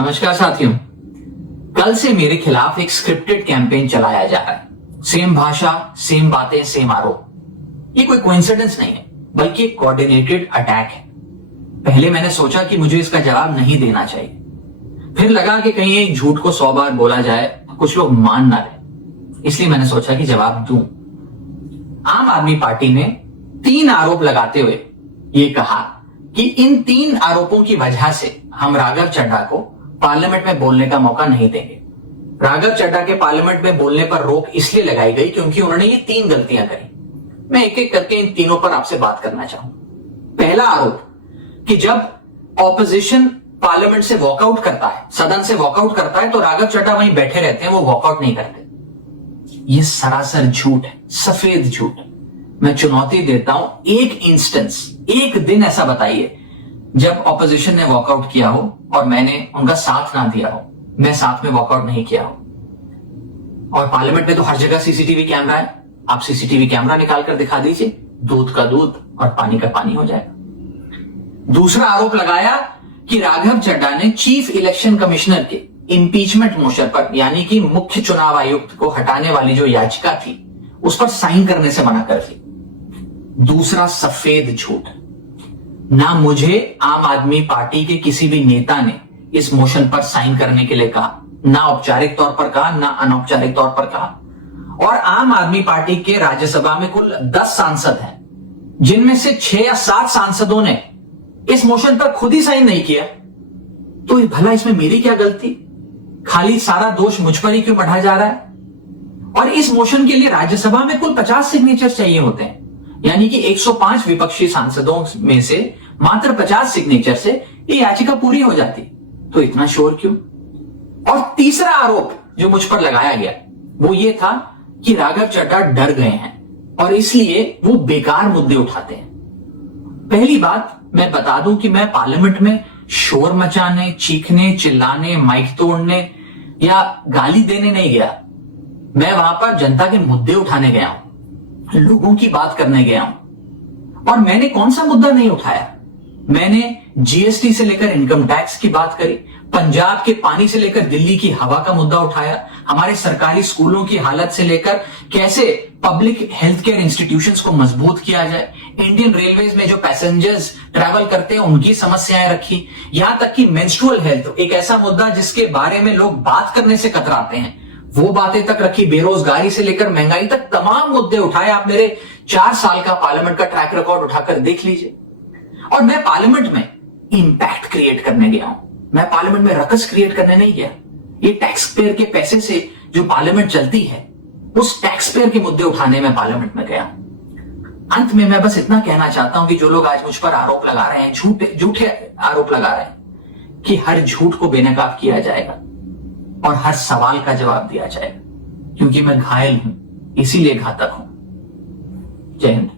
नमस्कार साथियों, कल से मेरे खिलाफ एक स्क्रिप्टेड कैंपेन चलाया जा रहा है। सेम भाषा, सेम बातें, सेम आरोप। ये कोई कोइंसिडेंस नहीं है, बल्कि एक कोऑर्डिनेटेड अटैक है। पहले मैंने सोचा कि मुझे इसका जवाब नहीं देना चाहिए, फिर लगा कि कहीं एक झूठ को 100 बार बोला जाए तो कुछ लोग मान ना रहे, इसलिए मैंने सोचा कि जवाब दूं। आम आदमी पार्टी ने 3 आरोप लगाते हुए ये कहा कि इन 3 आरोपों की वजह से हम राघव चड्ढा को पार्लियामेंट में बोलने का मौका नहीं देंगे। राघव चड्ढा के पार्लियामेंट में बोलने पर रोक इसलिए लगाई गई क्योंकि उन्होंने ये 3 गलतियां करी। मैं एक एक करके इन तीनों पर आपसे बात करना चाहूं। पहला आरोप कि जब ऑपोजिशन पार्लियामेंट से वॉकआउट करता है, सदन से वॉकआउट करता है, तो राघव चड्ढा वहीं बैठे रहते हैं, वो वॉकआउट नहीं करते। ये सरासर झूठ है, सफेद झूठ। मैं चुनौती देता हूं, एक इंस्टेंस, एक दिन ऐसा बताइए जब ऑपोजिशन ने वॉकआउट किया हो और मैंने उनका साथ ना दिया हो, मैं साथ में वॉकआउट नहीं किया हो। और पार्लियामेंट में तो हर जगह सीसीटीवी कैमरा है, आप सीसीटीवी कैमरा निकाल कर दिखा दीजिए, दूध का दूध और पानी का पानी हो जाएगा। दूसरा आरोप लगाया कि राघव चड्ढा ने चीफ इलेक्शन कमिश्नर के इंपीचमेंट मोशन पर, यानी कि मुख्य चुनाव आयुक्त को हटाने वाली जो याचिका थी, उस पर साइन करने से मना कर दी। दूसरा सफेद झूठ। ना मुझे आम आदमी पार्टी के किसी भी नेता ने इस मोशन पर साइन करने के लिए कहा, ना औपचारिक तौर पर कहा, ना अनौपचारिक तौर पर कहा। और आम आदमी पार्टी के राज्यसभा में कुल 10 सांसद हैं, जिनमें से 6 या 7 सांसदों ने इस मोशन पर खुद ही साइन नहीं किया। तो भला इसमें मेरी क्या गलती? खाली सारा दोष मुझ पर ही क्यों बढ़ा जा रहा है? और इस मोशन के लिए राज्यसभा में कुल 50 सिग्नेचर चाहिए होते हैं, यानी कि 105 विपक्षी सांसदों में से मात्र 50 सिग्नेचर से ये याचिका पूरी हो जाती। तो इतना शोर क्यों? और तीसरा आरोप जो मुझ पर लगाया गया वो ये था कि राघव चड्ढा डर गए हैं और इसलिए वो बेकार मुद्दे उठाते हैं। पहली बात मैं बता दूं कि मैं पार्लियामेंट में शोर मचाने, चीखने, चिल्लाने, माइक तोड़ने या गाली देने नहीं गया। मैं वहां पर जनता के मुद्दे उठाने गया हूं, लोगों की बात करने गया हूं। और मैंने कौन सा मुद्दा नहीं उठाया? मैंने जीएसटी से लेकर इनकम टैक्स की बात करी, पंजाब के पानी से लेकर दिल्ली की हवा का मुद्दा उठाया, हमारे सरकारी स्कूलों की हालत से लेकर कैसे पब्लिक हेल्थ केयर इंस्टीट्यूशंस को मजबूत किया जाए, इंडियन रेलवेज में जो पैसेंजर्स ट्रैवल करते हैं उनकी समस्याएं रखी, यहां तक कि मेंस्ट्रुअल हेल्थ, एक ऐसा मुद्दा जिसके बारे में लोग बात करने से कतराते हैं, वो बातें तक रखी। बेरोजगारी से लेकर महंगाई तक तमाम मुद्दे उठाए। आप मेरे 4 साल का पार्लियामेंट का ट्रैक रिकॉर्ड उठाकर देख लीजिए। और मैं पार्लियामेंट में इंपैक्ट क्रिएट करने गया हूं, मैं पार्लियामेंट में रकस क्रिएट करने नहीं गया। ये टैक्स पेयर के पैसे से जो पार्लियामेंट चलती है, उस टैक्स पेयर के मुद्दे उठाने में पार्लियामेंट में गया। अंत में मैं बस इतना कहना चाहता हूं कि जो लोग आज मुझ पर आरोप लगा रहे हैं, झूठे आरोप लगा रहे हैं, कि हर झूठ को बेनकाब किया जाएगा और हर सवाल का जवाब दिया जाएगा, क्योंकि मैं घायल हूं, इसीलिए घातक हूं। जय हिंद।